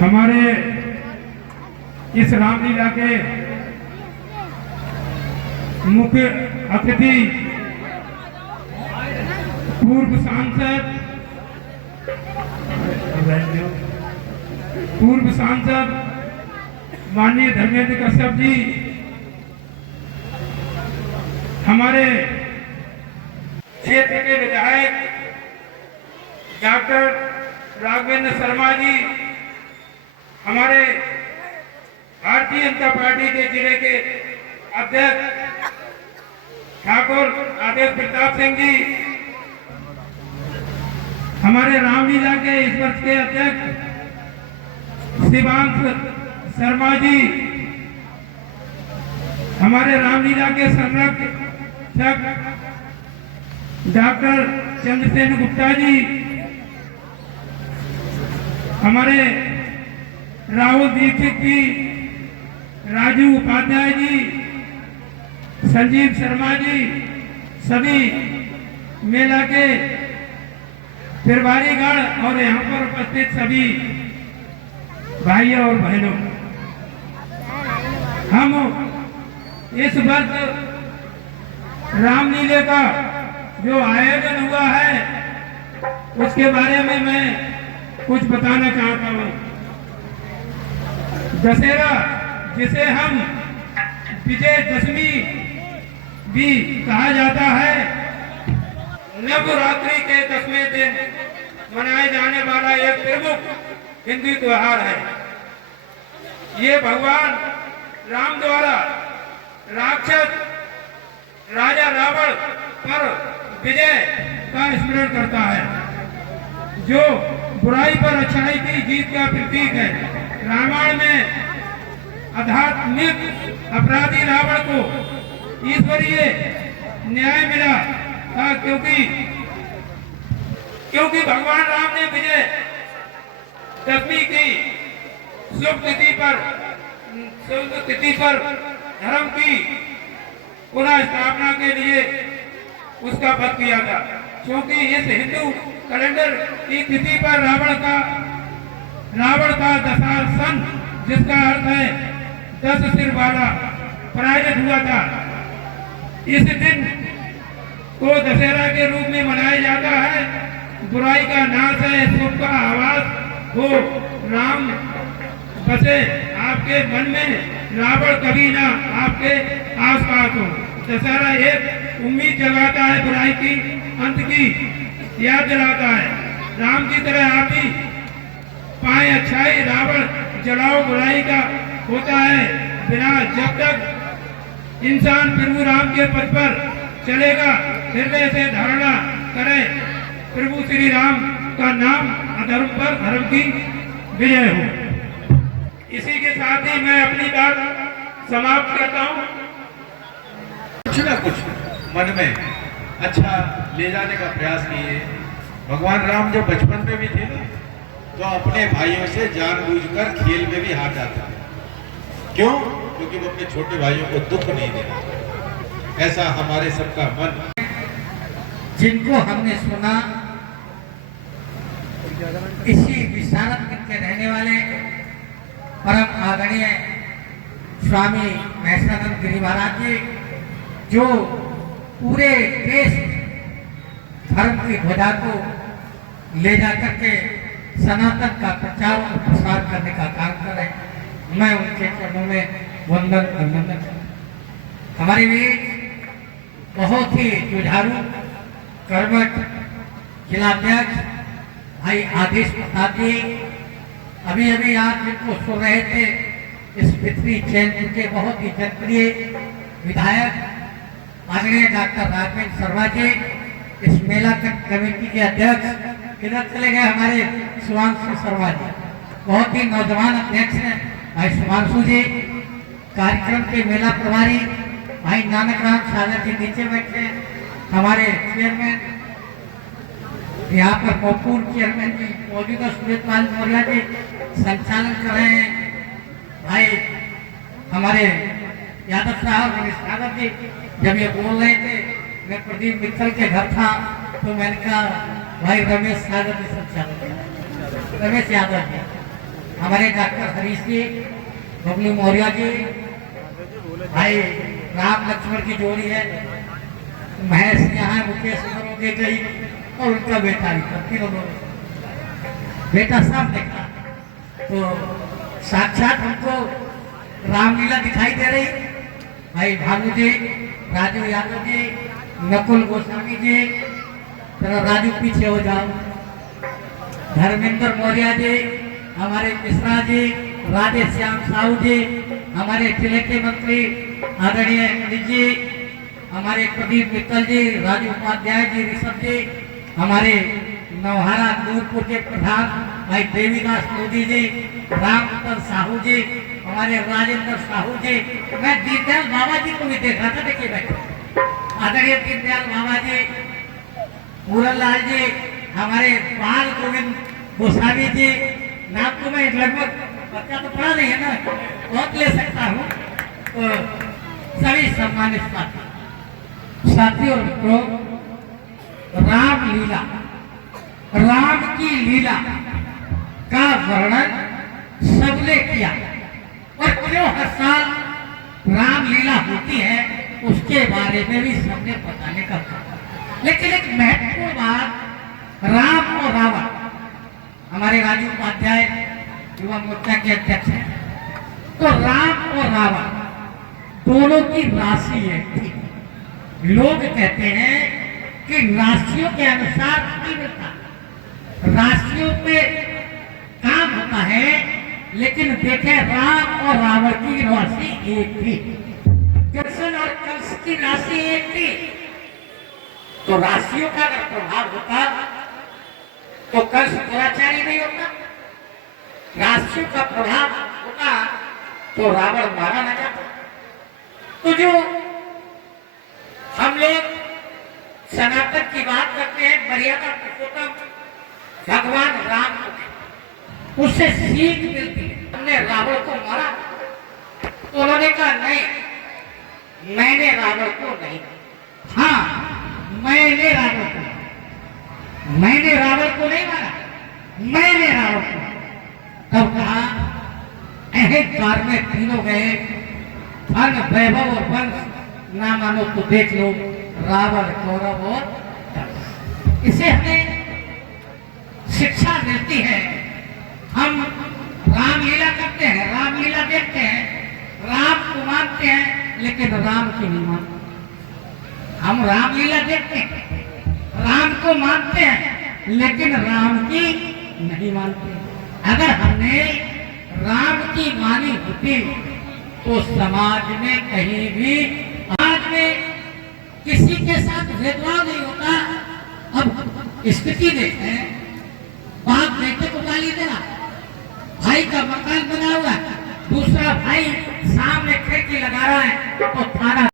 हमारे इस रामलीला के मुख्य अतिथि पूर्व सांसद माननीय धर्मेंद्र कश्यप जी, हमारे क्षेत्र के विधायक डॉक्टर राघवेंद्र शर्मा जी, हमारे भारतीय जनता पार्टी के जिले के अध्यक्ष ठाकुर आदेश प्रताप सिंह जी, हमारे रामलीला के इस वर्ष के अध्यक्ष शिवांश शर्मा जी, हमारे रामलीला के संरक्षक डॉक्टर चंद्रसेन गुप्ता जी, हमारे राहुल दीक्षित जी, राजू उपाध्याय जी, संजीव शर्मा जी, सभी मेला के प्रभारीगण और यहाँ पर उपस्थित सभी भाइयों और बहनों, हम इस वर्ष रामलीला का जो आयोजन हुआ है उसके बारे में मैं कुछ बताना चाहता हूँ। दशहरा, जिसे हम विजयदशमी भी कहा जाता है, नवरात्रि के 10वें दिन मनाए जाने वाला एक प्रमुख हिंदू त्योहार है। ये भगवान राम द्वारा राक्षस राजा रावण पर विजय का स्मरण करता है, जो बुराई पर अच्छाई की जीत का प्रतीक है। रामायण में आध्यात्मिक अपराधी रावण को ईश्वरीय न्याय मिला था, क्योंकि भगवान राम ने विजय दशमी की शुभ तिथि पर धर्म की पुनः स्थापना के लिए उसका वध किया था। क्योंकि इस हिंदू कैलेंडर की तिथि पर रावण का दशासन, जिसका अर्थ है 10 सिर वाला, पराजित हुआ था। इस दिन को दशहरा के रूप में मनाया जाता है। बुराई का नाश है, शुभ का आवाज हो, राम बसे आपके मन में, रावण कभी ना आपके आसपास हो। दशहरा एक उम्मीद जगाता है, बुराई की अंत की याद दिलाता है। राम की तरह आप ही पाए अच्छाई, रावण जलाओ बुराई का होता है विनाश। जब तक इंसान प्रभु राम के पथ पर चलेगा, हृदय से धारणा करे प्रभु श्री राम का नाम, अधर्म पर धर्म की विजय हो। इसी के साथ ही मैं अपनी बात समाप्त करता हूँ। कुछ ना कुछ मन में अच्छा ले जाने का प्रयास किए। भगवान राम जो बचपन में भी थे ना, तो अपने भाइयों से जानबूझकर खेल में भी हार जाते थे। क्यों? क्योंकि वो अपने छोटे भाइयों को दुख नहीं देना। ऐसा हमारे सबका मन, जिनको हमने सुना, इसी विशारद के रहने वाले परम आदरणीय स्वामी महेशानंद गिरी महाराज जी, जो पूरे देश धर्म की ध्वजा को ले जाकर के सनातन का प्रचार और प्रसार करने का काम कर रहे हैं। मैं उनके चरणों में वंदन अभिनंदन। हमारे बीच बहुत ही जुझारू कर्मठ जिलाध्यक्ष भाई आदेश प्रताप जी, अभी अभी आप जिनको सुन रहे थे, इस पृथ्वी चैनपुर के बहुत ही जनप्रिय विधायक आदरणीय डॉक्टर राघवेंद्र शर्मा जी, इस मेला कमेटी के अध्यक्ष, किधर चले गए हमारे शिवांशु शर्मा जी, बहुत ही नौजवान अध्यक्ष हैं भाई शिवांशु जी, कार्यक्रम के मेला प्रभारी भाई नानक राम सागर जी नीचे बैठे हैं, हमारे चेयरमैन यहाँ पर मौपूर चेयरमैन जी मौजूदा सुरेशपाल मौर्य जी संचालन कर रहे हैं, भाई हमारे यादव साहब रमेश यादव जी। जब ये बोल रहे थे, मैं प्रदीप मित्तल के घर था, तो मैंने कहा भाई रमेश यादव जी संचालन, रमेश यादव जी हमारे डॉक्टर हरीश जी, बबलू मौर्य जी, भाई राम लक्ष्मण की जोड़ी है, महेश यहाँ है, मुकेश के गई और उनका बेटा ही, तीनों लोग बेटा सब देखा। तो साक्षात हमको रामलीला दिखाई दे रही। भाई भानु जी, राजू यादव जी, नकुल गोस्वामी जी, चलो राजू पीछे हो जाओ, धर्मेंद्र मौर्य जी, हमारे मिश्रा जी, राधे श्याम साहू जी, हमारे जिले के मंत्री आदरणीय अनिल जी, हमारे प्रदीप मित्तल जी, राजू उपाध्याय जी, ऋषभ जी, हमारे नौहारा नूरपुर के प्रधान भाई देवीदास मोदी जी, रामचंद्र साहू जी, हमारे राजेंद्र साहू जी, मैं दीनदयाल बाबा जी को भी देख रहा था, देखिए बैठे आदरणीय दीनदयाल बाबा जी, पूरन लाल जी, हमारे बाल गोविंद गोस्वामी जी, नाम तो मैं लगभग बच्चा तो पढ़ा नहीं है ना, बहुत ले सकता हूँ। तो सभी सम्मानित साथियों और मित्रों, रामलीला, राम की लीला का वर्णन सबने किया और क्यों हर साल रामलीला होती है उसके बारे में भी सबने बताने का कहा। लेकिन एक महत्वपूर्ण बात, राम और रावण, हमारे राजू उपाध्याय युवा मोर्चा के अध्यक्ष हैं, तो राम और रावण दोनों की राशि एक थी। लोग कहते हैं कि राशियों के अनुसार नहीं मिलता, राशियों पे काम होता है, लेकिन देखें राम और रावण की राशि एक थी, कृष्ण और कंस की राशि एक थी। तो राशियों का अगर प्रभाव होता तो कंस दुराचारी नहीं होता, राशियों का प्रभाव होता तो रावण मारा न जाता। तो जो हम लोग सनातन की बात करते हैं, मर्यादा पुरुषोत्तम भगवान राम को, उससे सीख मिलती है। हमने रावण को मारा तो उन्होंने कहा नहीं, मैंने रावण को नहीं, हाँ मैंने रावण को नहीं मारा, मैंने रावण को। तब कहा अहंकार में तीनों गए, धन वैभव और वंश ना मानो तो देख लो, रावण कौरव और कंस। इसे हमें शिक्षा मिलती है। हम रामलीला करते हैं, रामलीला देखते हैं, राम को मानते हैं, लेकिन राम की नहीं मानते। हम रामलीला देखते हैं, राम को मानते हैं, लेकिन राम की नहीं मानते। अगर हमने राम की मानी होती तो समाज में कहीं भी, समाज में किसी के साथ भेदभाव नहीं होता। अब स्थिति देखें, बाप बेटे को गाली देना, भाई का मकान बना हुआ है, दूसरा भाई सामने खिड़की लगा रहा है तो थाना